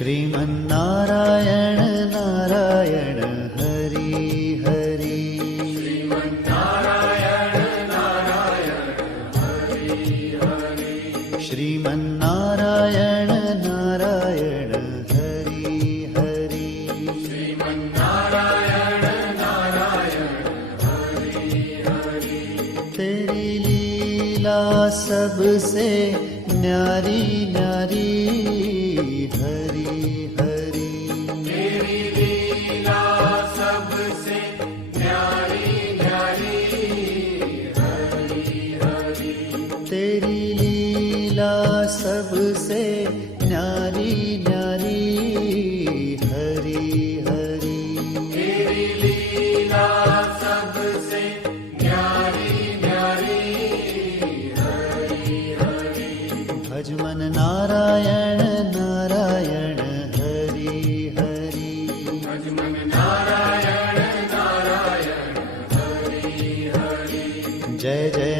श्रीमन्नारायण नारायण हरि हरि, श्रीमन्नारायण नारायण हरि हरि, श्रीमन्नारायण नारायण हरि हरि, श्रीमन्नारायण नारायण हरि हरि। तेरी लीला सबसे न्यारी न्यारी हरि हरि, तेरी लीला सबसे न्यारी न्यारी हरि हरि, तेरी लीला सबसे न्यारी न्यारी हरि हरि, तेरी लीला सबसे न्यारी न्यारी हरि हरि। भज मन नारायण नारायण हरि हरि, भज मन नारायण नारायण हरि हरि। जय जय